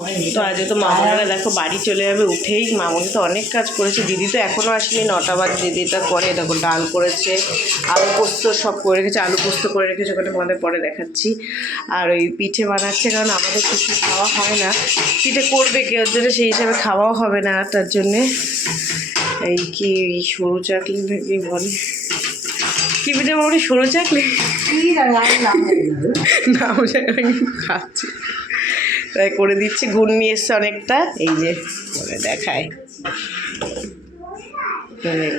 তো আজ তো মামনিরা দেখো বাড়ি চলে যাবে উঠেই। মামনি তো অনেক কাজ করেছে, দিদি তো এখনও আসেনি, 9টা বাজে দিদিটা করে। দেখো ডাল করেছে, আলু পোস্ত সব করে রেখেছে, আলু পোস্ত করে রেখেছে, ওখানে তোমাদের পরে দেখাচ্ছি। আর ওই পিঠে বানাচ্ছে, কারণ আমাদের কিছু খাওয়া হয় না, পিঠে করবে কেউ জন্য, সেই হিসাবে খাওয়াও হবে না, তার জন্যে এই কি সরু চাকলি কি বলে, কি পিঠে বলে, সরু চাকলি নাম খাচ্ছি, তাই করে দিচ্ছি। গুড় নিয়ে এসছে অনেকটা, এই যে করে দেখায়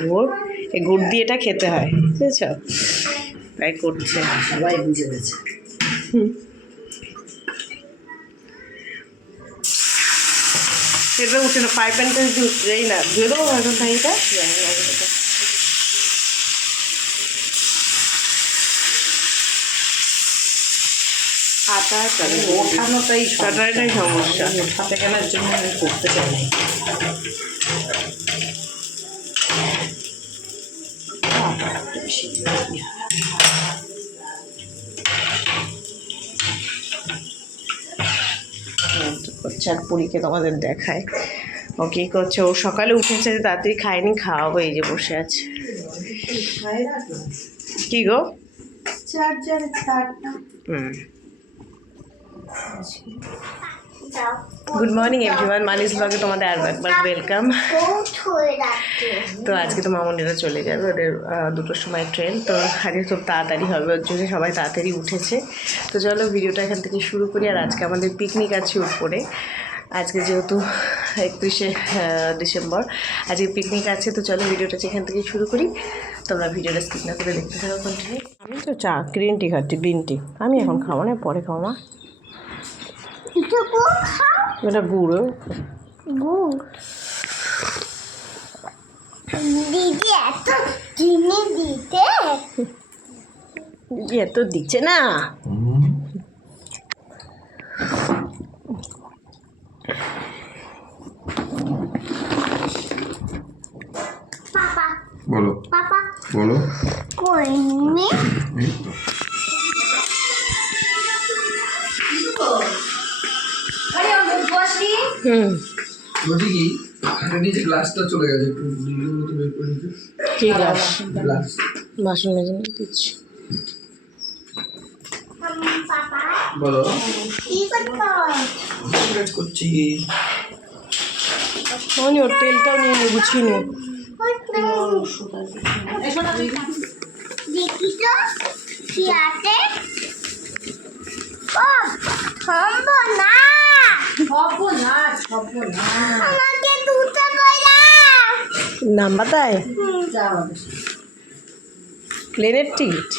গুড়, এই গুড় দিয়ে এটা খেতে হয়, বুঝেছ, তাই করছে। সবাই বুঝে গেছে। সেটা উঠে না, পাইপ প্যানটা যদি উঠছেই না, ধুয়ে দেবো এখন থাইটা। আটা ওঠানোটাই কাটাটাই সমস্যা, হাতে কেনার জন্য আমি করতে চাই না। করছে আর পুরীকে তোমাদের দেখায় ও কী করছে। ও সকালে উঠেছে, তাড়াতাড়ি খায়নি, খাওয়াবো, এই যে বসে আছে। কি গো? গুড মর্নিং এভরিওয়ান, মানিস ব্লগে তোমাদের আর একবার ওয়েলকাম। তো আজকে তো মামনিরা চলে যাবে, ওদের 2টোর সময় ট্রেন, তো আজকে খুব তাড়াতাড়ি হবে, ওর জন্য সবাই তাড়াতাড়ি উঠেছে। তো চলো ভিডিওটা এখান থেকে শুরু করি। আর আজকে আমাদের পিকনিক আছে উপরে, আজকে যেহেতু 31শে ডিসেম্বর, আজকে পিকনিক আছে। তো চলো ভিডিওটা এখান থেকে শুরু করি, তোমরা ভিডিওটা স্কিপ না করে দেখতে থাকো কন্টিনিউ। আমি তো চা গ্রিন টি খাচ্ছি, গ্রিন টি আমি এখন খাবো না, পরে খাবো। মা এটা গুড়, দিদি এত চিনি দিতে, দিদি এত দিচ্ছে না। পাপা বলো পাপা বলো কই মে বলছি কি নিচে গ্লাসটা চলে গেছে, একটু ডিগ্রির মতো বের করে নিতে। কি গ্লাস? গ্লাস বাসন মেজে নিয়ে দিচ্ছি। পাপা বলো কি করছো? কাজ করছি। মানে ওর তেলটাও নিয়ে নিয়ে গুছিয়ে নিও। দেখি তো কি আছে। ও থামবো না, আমাকে দুটো কইরা নাম বাতায় প্লেনের টিকিট।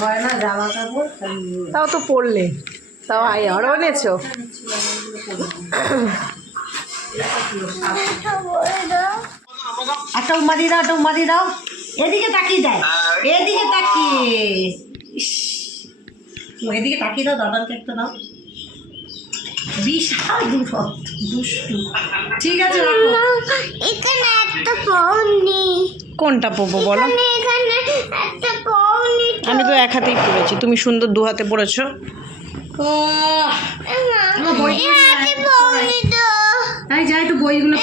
হয় না জামা কাপড়, তাও তো পড়লে, তাও আরও এনেছো। একটা উমারি দাও, একটা উমারি দাও, এদিকে তাকিয়ে দেয়, এদিকে তাকিয়ে, এদিকে তাকিয়ে দাও, দাদাকে একটা দাও। বিশাল দুষ্টু। ঠিক আছে রাখো। এখানে একটা পাউনি, কোনটা পরবো বলো? এখানে একটা পাউনি, আমি তো এক হাতেই পড়েছি, তুমি সুন্দর 2 হাতে পড়েছো। আমার বই হাতে পাউনি তো, তাই যাই তো বইগুলো।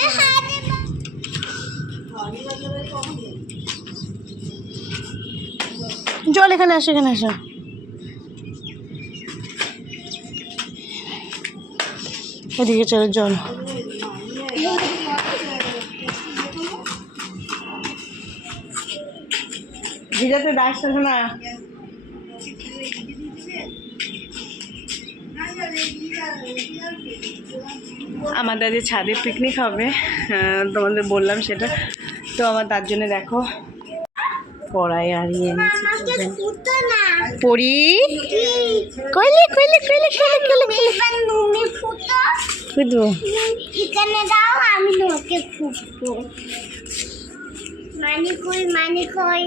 জল এখানে আসো, এখানে আসো। এদিকে চলো, জল ভিজাতে ডাকছে না। আমাদের যে ছাদে পিকনিক হবে, তোমাদের বললাম সেটা, তো আমার তার জন্য দেখো পড়াই হারিয়ে আমাকে ফুটো না, পড়ি কইলে কইলে কইলে কইলে কইলে এবার নুনি ফুটো, ফুটবো। এখানে দাও, আমি তোমাকে ফুটবো। মানি কই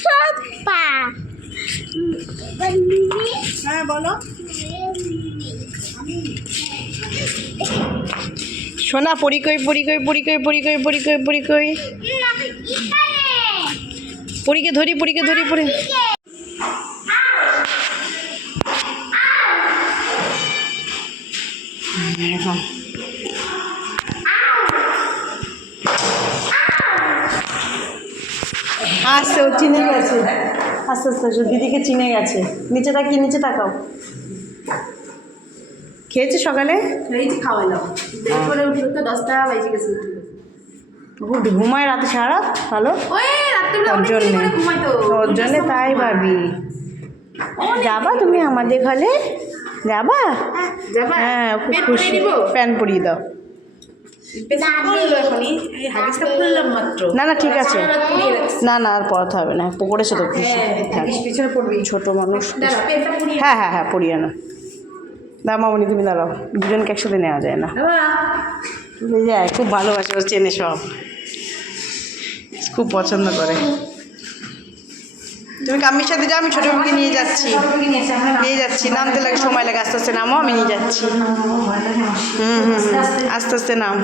সোপা, এবার নুনি। হ্যাঁ বলো সোনা, পড়ি কই পড়ি কই পড়ি কই পড়ি কই পড়ি কই পড়ি কই, না, এখানে পরীকে ধরি পরীকে ধরি পড়ি। এখন আস্তে ও চিনে গেছে, আস্তে আস্তে আস্তে দিদিকে চিনে গেছে। নিচে তাকিয়ে নিচে তাকাও। খেয়েছে সকালে? খাওয়াইলাম, করে উঠলো তো 10টা বেজে গেছে। ঘুমায় রাতে সারা রাত? ভালো ওই রাত্রিবেলা ওর জন্যে, ওর জন্যে তাই ভাবি। যাবা তুমি আমাদের ঘরে? যাবা? হ্যাঁ, খুব খুশি। প্যান্ট পরিয়ে দাও। না না ঠিক আছে, না না আর পড়াতে হবে না, পড়েছে তো খুশি। পিছনে পড়বি, ছোট মানুষ। হ্যাঁ হ্যাঁ হ্যাঁ পড়িয়ে না। দাও মামনি তুমি দাঁড়াও, দুজনকে একসাথে নেওয়া যায় না। যায় খুব ভালোবাসে, ও চেনে সব, খুব পছন্দ করে। তুমি কাম্মির সাথে যাও, আমি ছোটো বাবুকে নিয়ে যাচ্ছি, নিয়ে যাচ্ছি। নামতে লাগে, সময় লাগে, আস্তে আস্তে নামো, আমি নিয়ে যাচ্ছি। আস্তে আস্তে নাম।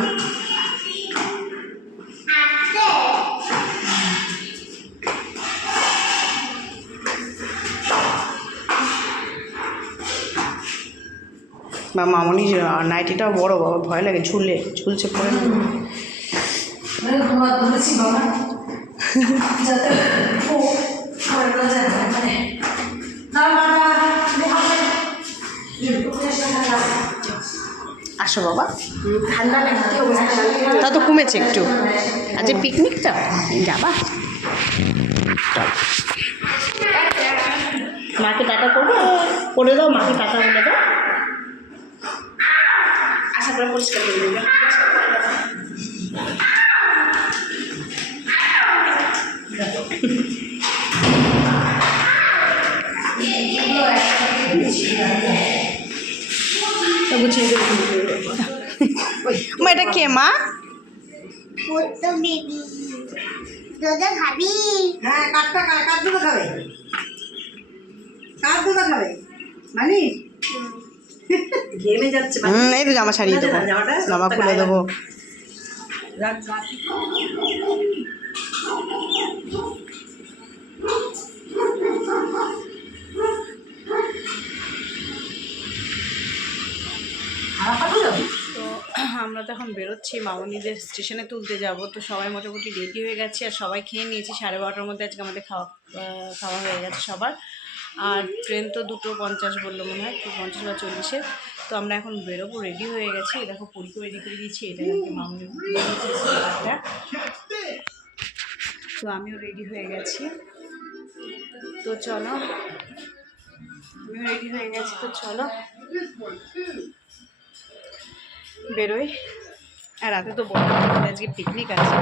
বা মামনি নাইটিটাও বড়, বাবা ভয় লাগে, ঝুলছে পরে। আসো বাবা, ঠান্ডা লাগছে, তা তো কমেছে একটু। আজ পিকনিকটা যাবা? মাকে টাটা করবো, করে দাও মাকে টাটা বলে দাও। আশা করে পরিষ্কার করে দেবে। মা এটা কে মা? খাবি? হ্যাঁ, কার দুধ খাবে? কার দুধ খাবে মানে ঘেমে যাচ্ছে। এই তো জামা ছাড়িয়ে দেবো, জামা খুলে দেবো। তো আমরা তো এখন বেরোচ্ছি, মামনিদের স্টেশনে তুলতে যাব। তো সবাই মোটামুটি রেডি হয়ে গেছে আর সবাই খেয়ে নিয়েছি। 12:30টার মধ্যে আজকে আমাদের খাওয়া হয়ে গেছে সবার। আর ট্রেন তো 2:50 বললো মনে হয়, 2:50 বা 40-এ। তো আমরা এখন বেরোবো, রেডি হয়ে গেছি। দেখো পরীকে রেডি করে দিয়েছি, এটা আমাকে মামনি দিয়েছে স্কুলটা। তো আমিও রেডি হয়ে গেছি। তো চলো, আমিও রেডি হয়ে গেছি, তো চলো বেরোই। আর রাতে তো বললাম আজকে পিকনিক আছে।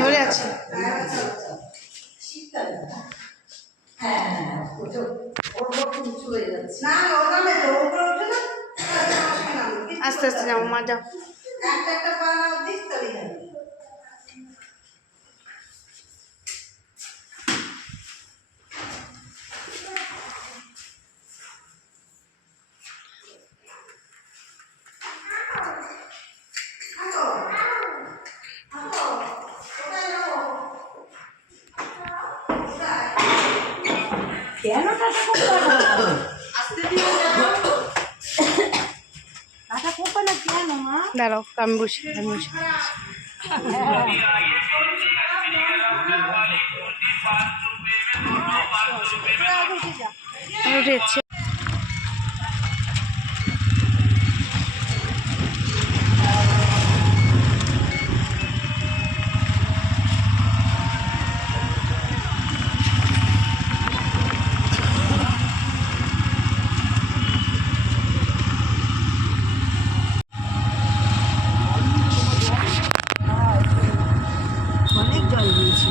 ধরে আছে। আস্তে আস্তে যাও মা, যাও। কেন টাটা করবো না কেন মা? দাঁড়াও, আমি বসি, আমি বসি। আমি উঠে যাচ্ছি। অনেক জল দিয়েছি।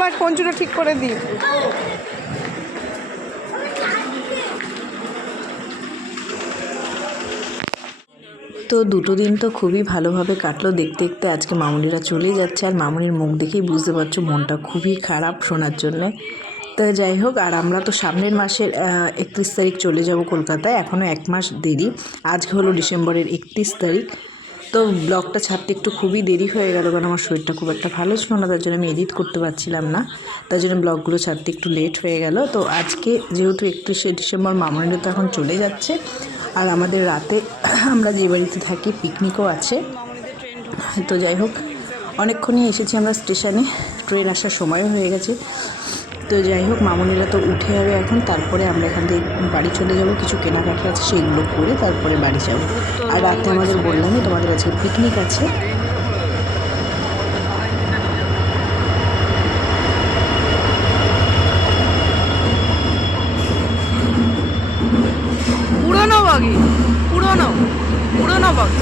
আমার পঞ্চুটা ঠিক করে দিই। তো দুটো দিন তো খুবই ভালোভাবে কাটলো, দেখতে দেখতে আজকে মামুনিরা চলে যাচ্ছে। আর মামুনির মুখ দেখেই বুঝতে পারছো মনটা খুবই খারাপ শোনার জন্যে। তো যাই হোক, আর আমরা তো সামনের মাসের 31 তারিখ চলে যাব কলকাতায়, এখনও 1 মাস দেরি। আজকে হলো ডিসেম্বরের 31 তারিখ। তো ব্লগটা ছাড়তে একটু খুবই দেরি হয়ে গেল, কারণ আমার শরীরটা খুব একটা ভালো ছিল না, তার জন্য আমি এডিট করতে পারছিলাম না, তার জন্য ব্লগগুলো ছাড়তে একটু লেট হয়ে গেল। তো আজকে যেহেতু 31শে ডিসেম্বর, মামুনিরা তো এখন চলে যাচ্ছে, আর আমাদের রাতে আমরা যে বাড়িতে থাকি পিকনিকও আছে। তো যাই হোক, অনেকক্ষণই এসেছি আমরা স্টেশনে, ট্রেন আসার সময়ও হয়ে গেছে। তো যাই হোক, মামুনিরা তো উঠে যাবে এখন, তারপরে আমরা এখান থেকে বাড়ি চলে যাব, কিছু কেনাকাটা আছে সেগুলো করে তারপরে বাড়ি যাব। আর রাতে আমাদের বললামই তোমাদের আজকে পিকনিক আছে। পুরোনো বগি, পুরোনো বগি।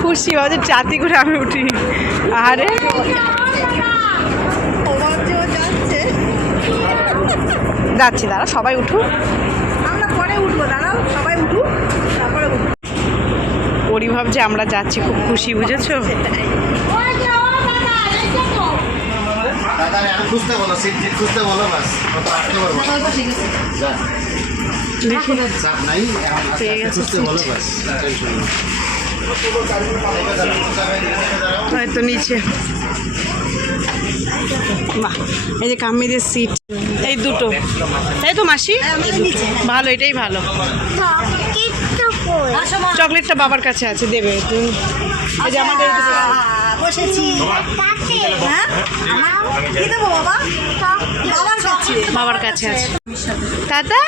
খুশি হচ্ছে চাতি করে আমি উঠি। আরে যাচ্ছি, দাঁড়া সবাই উঠুক, আমরা পরে উঠবো, দাঁড়াও সবাই উঠুক তারপরে উঠবো। পরি ভাবছে আমরা যাচ্ছি, খুব খুশি, বুঝেছো? খুঁজতে বলো, সিট খুঁজতে বলো, বাস চাপ নাই, খুঁজতে বলো, বাস। হয়তো নিচে বাহ, এই যে কাম্মিদের সিট, এই দুটো, তাই তো মাসি? ভালো, এটাই ভালো। চকলেটটা বাবার কাছে আছে, দেবে। এই যে আমাদের বসেছি, হ্যাঁ কি দেবো বাবা? বাবার কাছে আছে। দাদা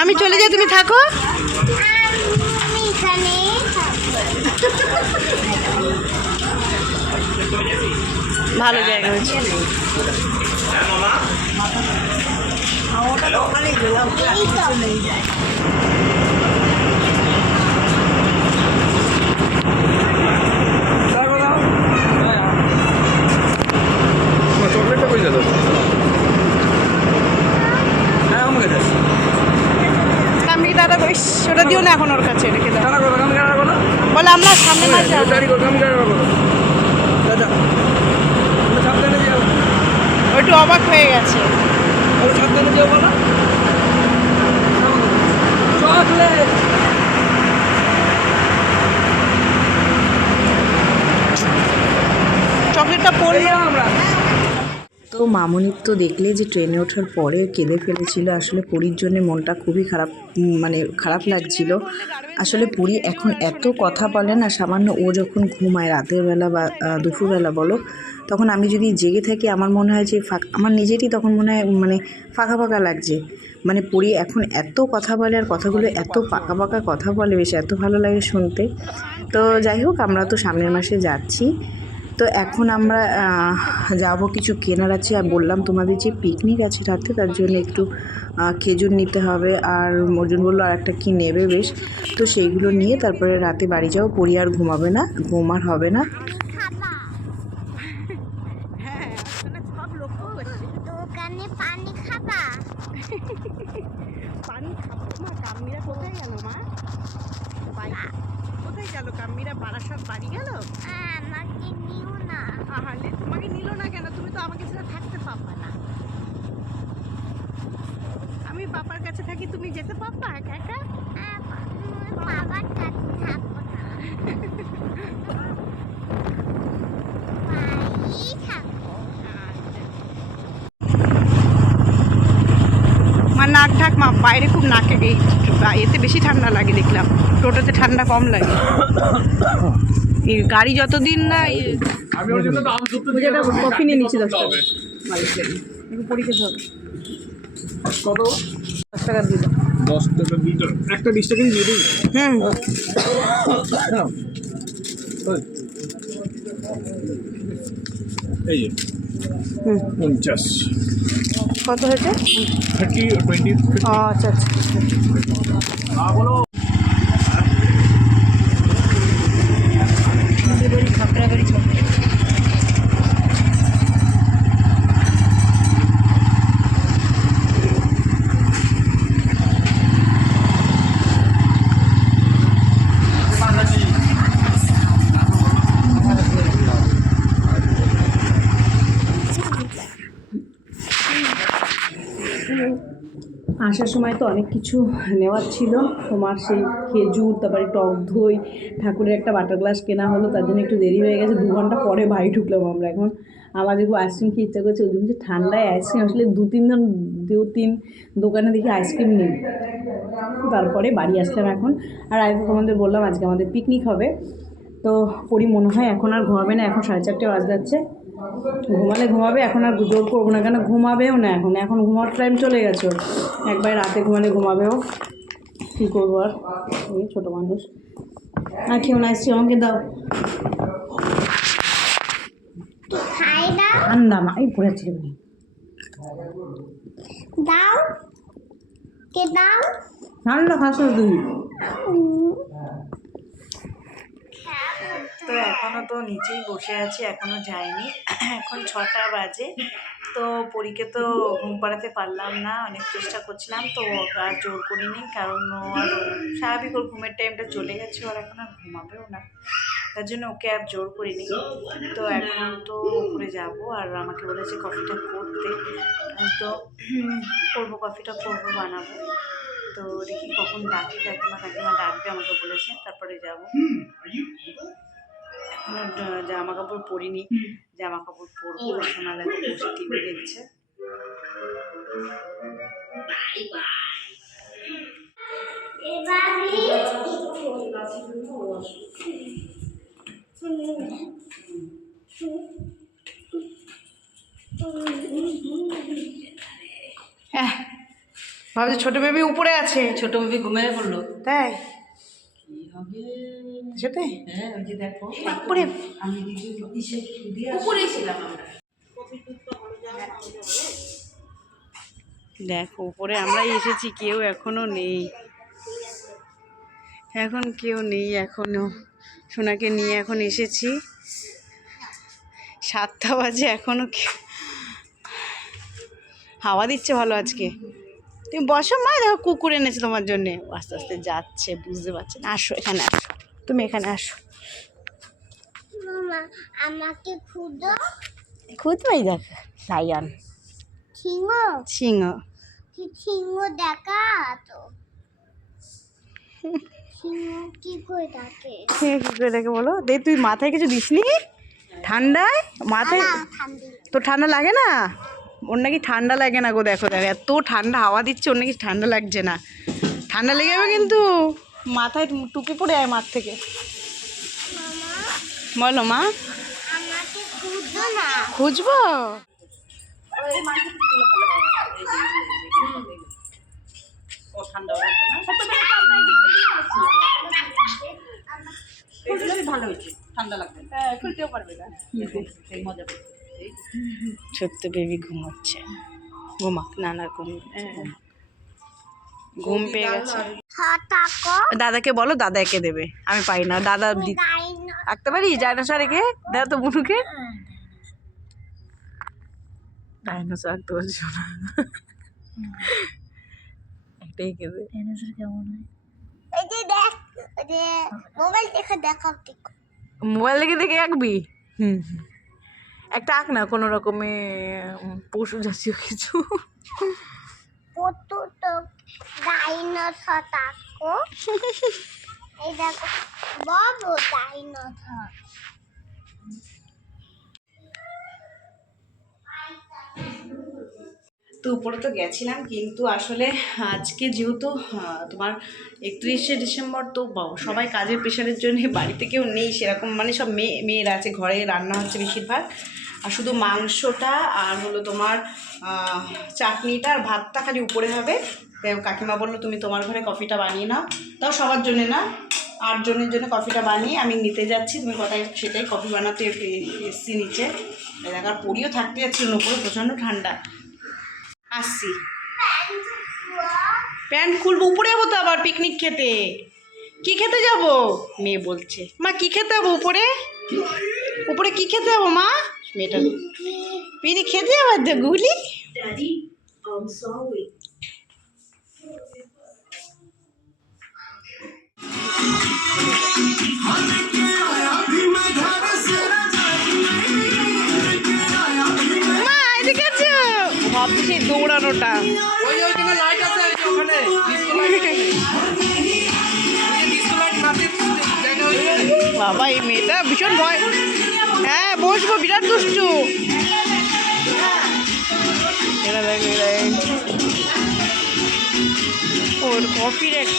আমি চলে যাই, তুমি থাকো। আমি এখানে ভালো জায়গা হয়েছে। চকলেটটা কই গেল? হ্যাঁ আমাকে দে। আমি দাদা বেশ ওটা দিও না এখন, ওর কাছে রেখে দাও। কানা করো, কানা করো। বলে আমরা সামনে মাসে যাবো। গাড়ি করো, কানা করো। দাদা তুমি সাবধানে যাও। ও একটু অবাক হয়ে গেছে। ও সাবধানে যাও বলো। চকলেট চকলেটটা পড়লো আমরা। তো মামুনির তো দেখলে যে ট্রেনে ওঠার পরে কেঁদে ফেলেছিল, আসলে পুরীর জন্য মনটা খুবই খারাপ, মানে খারাপ লাগছিল। আসলে পুরী এখন এত কথা বলে না, সামান্য ও যখন ঘুমায় রাতের বেলা বা দুপুরবেলা বলো, তখন আমি যদি জেগে থাকি আমার মনে হয় যে আমার নিজেরই তখন মনে হয় মানে ফাঁকা ফাঁকা লাগছে। মানে পুরী এখন এত কথা বলে, আর কথাগুলো এত পাকা পাকা কথা বলে, বেশ এত ভালো লাগে শুনতে। তো যাই হোক, আমরা তো সামনের মাসে যাচ্ছি। তো এখন আমরা যাব, কিছু কেনার আছে। আর বললাম তোমাদের যে পিকনিক আছে রাতে, তার জন্য একটু খেজুর নিতে হবে। আর মর্জুন বললো আর একটা কী নেবে বেশ, তো সেইগুলো নিয়ে তারপরে রাতে বাড়ি যাও। পরি আর ঘুমাবে না, ঘুম আর হবে না। দোকানে পানি খাবা? পানি খাবো মা। কাম্মিরা কোথায় গেল মা? কোথায় গেল কাম্মিরা? বারাসাত বাড়ি গেল? আমাকে নিও না। তাহলে তোমাকে নিল না কেন? তুমি তো আমাকে ছাড়া থাকতে পারবা না। আমি বাবার কাছে থাকি, তুমি যেতে পারবা একা একা? বাবার কাছে থাকবো না, বাড়ি থাকবো। মা নাক ঢাক মা, বাইরে খুব নাকে এতে বেশি ঠান্ডা লাগে দেখলাম, টোটোতে ঠান্ডা কম লাগে। এই গাড়ি যতদিন না আমি ওর জন্য দাম যুক্ত কফি নিয়ে নিচ্ছি 10 টাকা পরীক্ষা হবে কত? টাকা দিয়ে দাও। 10 টাকা 2টা, একটা 20 টাকা দিয়ে দিই। হুম ওই। এই যে হুম 50, কত হয়েছে? 30, 20, 50। আচ্ছা আচ্ছা। আসার সময় তো অনেক কিছু নেওয়ার ছিল, তোমার সেই খেজুর, তারপরে টক দই, ঠাকুরের একটা ওয়াটার গ্লাস কেনা হলো, তার জন্য একটু দেরি হয়ে গেছে। 2 ঘন্টা পরে বাড়ি ঢুকলাম আমরা। এখন আমার দেখবো আইসক্রিম খেয়ে ইচ্ছা করছে, ওই জন্য ঠান্ডায় আইসক্রিম আসলে 2-3 দোকানে দেখি আইসক্রিম নেই, তারপরে বাড়ি আসলাম এখন। আর আজকে তোমাদের বললাম আজকে আমাদের পিকনিক হবে, তো পরি মনে হয় এখন আর ঘুমাবে না, এখন 4:30 বাজে যাচ্ছে। ঘুমালে ঘুমাবে, এখন আর জোর করবো না, কেন ঘুমাবেও না, এখন ঘুমার টাইম চলে গেছে ওর। একবার রাতে ঘুমালে ঘুমাবেও, কী করবো আর, ওই ছোটো মানুষ। আর কেউ না, এসছি আমাকে দাও খাই না ঠান্ডা, মা এই পড়েছি দাও কে দাও ঠান্ডা খাসো তুই। তো এখনও তো নিচেই বসে আছি, এখনও যাইনি। এখন 6টা বাজে। তো পরীকে তো ঘুম পাড়াতে পারলাম না, অনেক চেষ্টা করছিলাম, তো আর জোর করিনি, কারণ ও আর স্বাভাবিক ওর ঘুমের টাইমটা চলে গেছে, ওর এখন আর ঘুমাবেও না, তার জন্য ওকে আর জোর করিনি। তো এখন তো উপরে যাব, আর আমাকে বলেছে কফিটা করতে, তো করবো, কফিটা করবো, বানাবো। তো দেখি কখন ডাকি, কাকিমা ডাকবে আমাকে বলেছে, তারপরে যাব। এখনো জামা কাপড় পরিনি, জামা কাপড় পরবো। সোনা দেখো বসে টিভি দেখছে। ভাবছি ছোট বেবি উপরে আছে, ছোট বেবি ঘুমিয়ে পড়লো। তাই কি হবে সেটাই। হ্যাঁ, ওই যে দেখো উপরে আমি উপরেই ছিলাম আমরা। দেখো উপরে আমরাই এসেছি, কেউ এখনো নেই, এখন কেউ নেই এখনো। সোনাকে নিয়ে এখন এসেছি, 7টা বাজে, এখনো হাওয়া দিচ্ছে ভালো আজকে। তুমি বসো মা, দেখো কুকুর এনেছে তোমার জন্যে, আস্তে আস্তে যাচ্ছে, বুঝতে পারছি না। আসো এখানে, আসো তুমি এখানে আসো। মামা আমাকে খুদো খুঁজবাই দেখ লায়ন সিংহ সিংহ। কি সিংহ দেখা তো সিংহ কি করে ডাকে কি করে দেখে বলো, দে তুই মাথায় কিছু দিসনি ঠান্ডায়? মাথায় ঠান্ডা তো ঠান্ডা লাগে না? ওর নাকি ঠান্ডা লাগে না গো, দেখো দেখো এত ঠান্ডা হাওয়া দিচ্ছে, ওর নাকি ঠান্ডা লাগছে না। ঠান্ডা লেগে যাবে কিন্তু, মাথায় টুপি পরে আয় মাঠ থেকে। বলো মা, আমাকে খুদো না খুঁজবো? ভালো হয়েছে, ঠান্ডা লাগবে, খুলতেও পারবে না, মজা পাবে। ছোট্ট বেবি ঘুমোচ্ছে, ঘুমাক, না না ঘুম পেয়ে গেছে। থাকো দাদাকে বলো, দাদা একে দেবে, আমি পারি না। দাদা ডাইনো আঁকতে পারি ডাইনোসর একে, দাদা তো বুনুকে ডাইনোসর আঁকতে পারছি না, একটা এঁকে দে। ডাইনোসর কেমন হয়? এই যে দেখ, ওই যে মোবাইল দেখে দেখাও ঠিক মোবাইল দেখে দেখে আঁকবি? একটা আঁক না কোনো রকমে, পশু জাতীয় কিছু। কত তো ডাইনোসর থাকো এই দেখো বাবু ডাইনোসর তো উপরে তো গেছিলাম, কিন্তু আসলে আজকে যেহেতু তোমার 31শে ডিসেম্বর, তো সবাই কাজের প্রেশারের জন্য বাড়িতে কেউ নেই সেরকম, মানে সব মেয়েরা আছে ঘরে, রান্না হচ্ছে বেশিরভাগ। আর শুধু মাংসটা আর হলো তোমার চাটনিটা আর ভাতটা খালি উপরে হবে। তাই কাকিমা বললো তুমি তোমার ঘরে কফিটা বানিয়ে নাও, তাও সবার জন্য না, 8 জনের জন্য কফিটা বানিয়ে আমি নিতে যাচ্ছি। তুমি কথায় সেটাই কফি বানাতে এসছি নিচে। এলাকার পরিও থাকতে যাচ্ছি, উপরে প্রচণ্ড ঠান্ডা। আসছি, প্যান্ট খুলবো, উপরে যাবো তো আবার পিকনিক খেতে। কি খেতে যাব? মেয়ে বলছে মা কি খেতে যাবো উপরে, উপরে কি খেতে যাবো মা? মেয়েটা পিকনিক খেতে যাবো তো গুলি। মা এদিকে আছো, ভাবছি সেই দৌড়ানোটা। ওই যে ওইখানে লাইট আছে, এই যে ওখানে ডিস্কো লাইট আছে। এই যে ডিস্কো লাইট মারতে জায়গা হইছে। বাবা এই মেয়েটা ভীষণ ভয়। হ্যাঁ বসবো, বিরাট দুষ্টু। এরা দেখো, ওর কফি রেট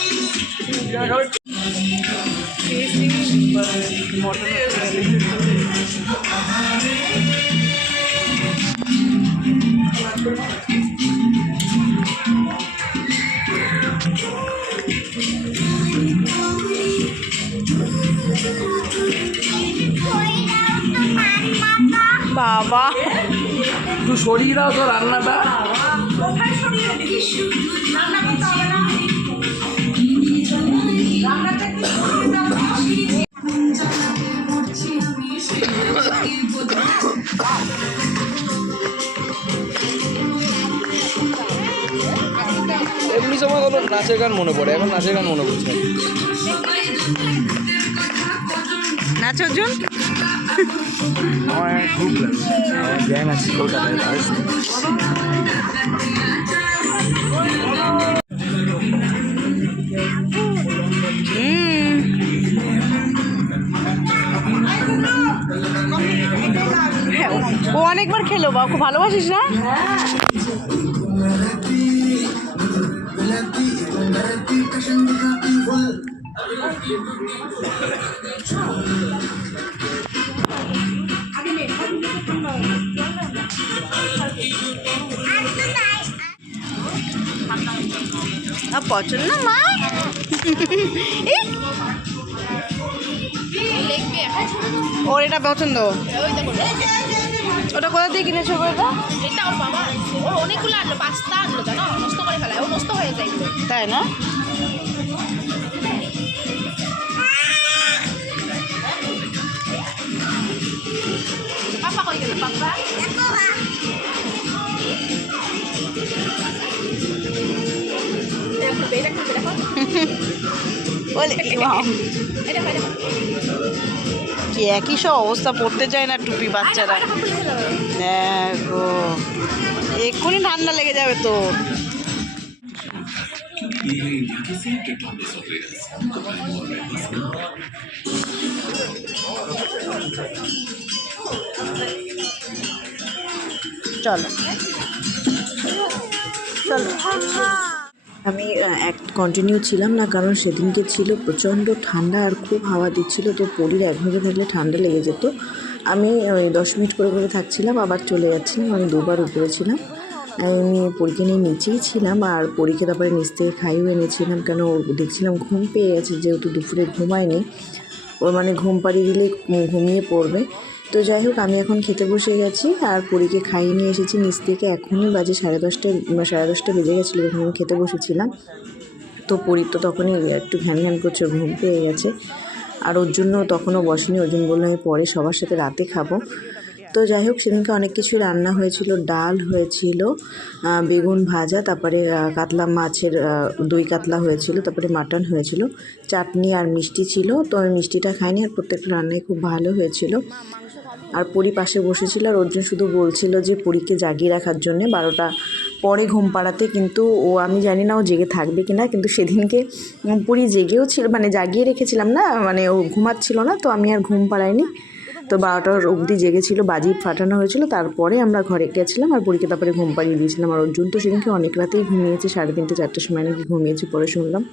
বাবা। একটু সরিয়ে দাও তো রান্নাটা। এমনি সময় কোনো নাচের গান মনে পড়ে, এখন নাচের গান মনে পড়ছে। নাচ অর্জুন আমার গ্রুপ গ্যাং আছে কলকাতায়। ও অনেকবার খেলো, বা খুব ভালোবাসিস না? পছন্দ না মা? ওর এটা পছন্দ। ওটা কোথা দিয়ে কিনেছো ওটা? এটা ওর বাবা আনছে, ওর অনেকগুলো আনলো, 5টা আনলো জানো, নষ্ট করে ফেলায়, ও নষ্ট হয়ে যায়। তাই না? পাপা কই গেল পাপা? কি একই সব অবস্থা, পড়তে চায় না টুপি বাচ্চারা। দেখো এক্ষুনি ঠান্ডা লেগে যাবে তো। চলো চলো। আমি এক কন্টিনিউ ছিলাম না, কারণ সেদিনকে ছিল প্রচণ্ড ঠান্ডা আর খুব হাওয়া দিচ্ছিল। তো পরীর একভাবে থাকলে ঠান্ডা লেগে যেত। আমি ওই 10 মিনিট করে করে থাকছিলাম, আবার চলে যাচ্ছিলাম। আমি 2বার উপরে ছিলাম। আমি পরীকে নিয়ে নিচেই ছিলাম, আর পরীকে তারপরে নিচ থেকে খাইও এনেছিলাম, কেন দেখছিলাম ঘুম পেয়ে গেছে, যেহেতু দুপুরে ঘুমায়নি। ওর মানে ঘুম পাড়িয়ে দিলে ঘুমিয়ে পড়বে। তো যাই হোক, আমি এখন খেতে বসে গেছি আর পরীকে খাইয়ে নিয়ে এসেছি নিচ থেকে। এখনই বাজে 10:30 বেজে গেছিলো যখন আমি খেতে বসেছিলাম। তো পরী তো তখনই একটু ঘ্যান ঘ্যান করছে, ঘুম পেয়ে গেছে। আর ওর জন্য তখনও বসেনি, ওর জন্য বললো আমি পরে সবার সাথে রাতে খাবো। তো যাই হোক, সেদিনকে অনেক কিছুই রান্না হয়েছিল। ডাল হয়েছিল, বেগুন ভাজা, তারপরে কাতলা মাছের দই কাতলা হয়েছিল, তারপরে মাটন হয়েছিল, চাটনি আর মিষ্টি ছিল। তো আমি মিষ্টিটা খাইনি, আর প্রত্যেকটা রান্নাই খুব ভালো হয়েছিল। আর পরী পাশে বসেছিল, আর অর্জুন শুধু বলছিল যে পরীকে জাগিয়ে রাখার জন্যে 12টা পরে ঘুম পাড়াতে। কিন্তু ও, আমি জানি না ও জেগে থাকবে কি না, কিন্তু সেদিনকে পরী জেগেও ছিল, মানে জাগিয়ে রেখেছিলাম না, মানে ও ঘুমাচ্ছিল না, তো আমি আর ঘুম পাড়াইনি। তো 12টার অবধি জেগেছিল, বাজি ফাটানো হয়েছিল, তারপরে আমরা ঘরে গেছিলাম আর পরীকে তারপরে ঘুম পাড়িয়ে দিয়েছিলাম। আর অর্জুন তো সেদিনকে অনেক রাতেই ঘুমিয়েছে, 3:30 4টার সময় নাকি ঘুমিয়েছে, পরে শুনলাম।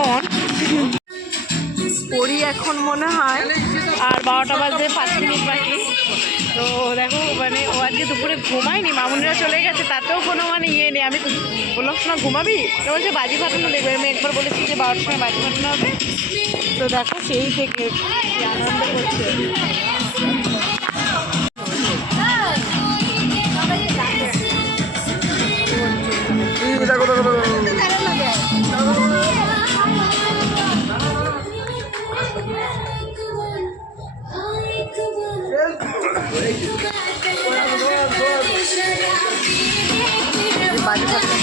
এখন পড়ি এখন মনে হয় আর 12টা বাজে 5 মিনিট বাকি। তো দেখো মানে ও আজকে দুপুরে ঘুমায়নি, মামুনিরা চলে গেছে, তাতেও কোনো মানে ইয়ে নেই। আমি তো বললাম শোনা ঘুমাবি, তো বলছে বাজি ফাটানো দেখবে। আমি একবার বলেছি যে 12টার সময় বাজি ফাটানো হবে। তো দেখো সেই থেকে কি আনন্দ করছে। বাজি ফাটানো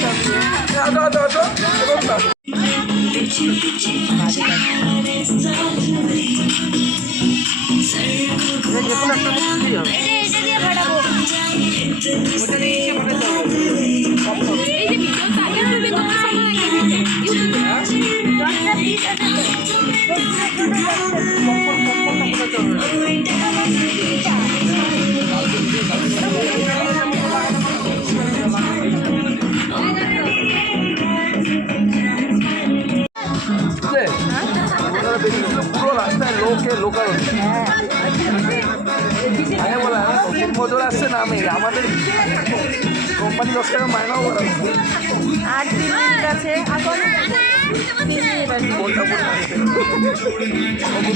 পুরো রাস্তায় লোকে লোকাল আগে বলা মজুর আসছে নামে আমাদের কোম্পানি 10 টাকা মাইনাও করা আর 3 মিনিট আছে।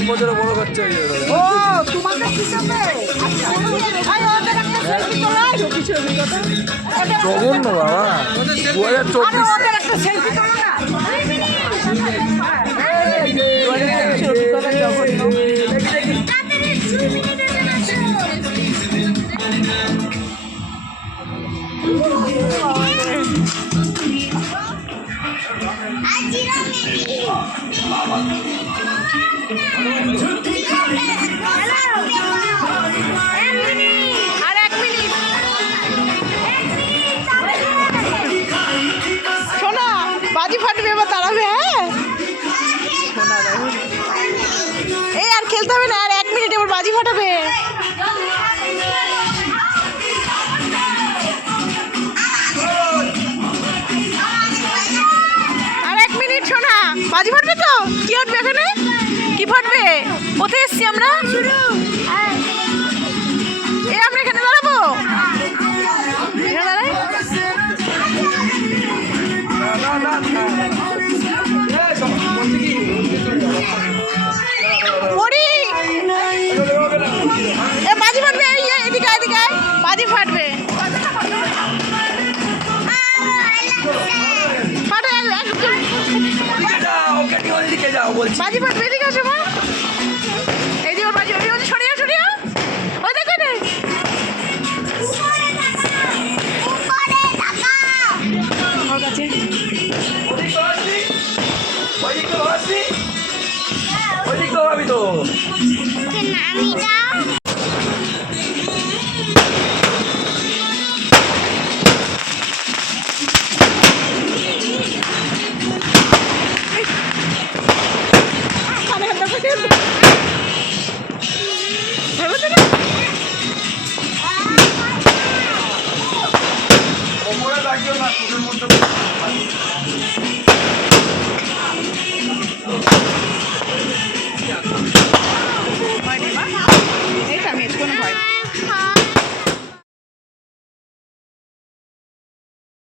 মজুরে বড় খরচা হয়ে যাবে। ও তোমাদের কি হবে? আরে ওদের একটা সেলফি তোলা কিছু অভিজ্ঞতা জঘন্য বাবা 2024 ওদের একটা সেলফি তোলা না আর 1 মিনিট শোনা, বাজি ফাটবে এবার দাঁড়াবে। হ্যাঁ শোনা দেখো, এই আর খেলতে হবে না, আর 1 মিনিট এবার বাজি ফাটাবে। আর 1 মিনিট শোনা, বাজি ফাটবে তো। কি ফাটবে এখানে, কি ফাটবে? কোথায় এসছি আমরা? এ আমরা এখানে দাঁড়াবো, এখানে দাঁড়াই। পড়ি এ বাজি ফাটবে, এদিকে এদিকে বাজি ফাটবে। বাজি ফাটবে, এদিকে আসো মা। এদিকে বাজি ফাটবে, সরিয়ে সরিয়ে ওই দেখো রে আমার কাছে। আমি তো নামি দাও লাগিও না,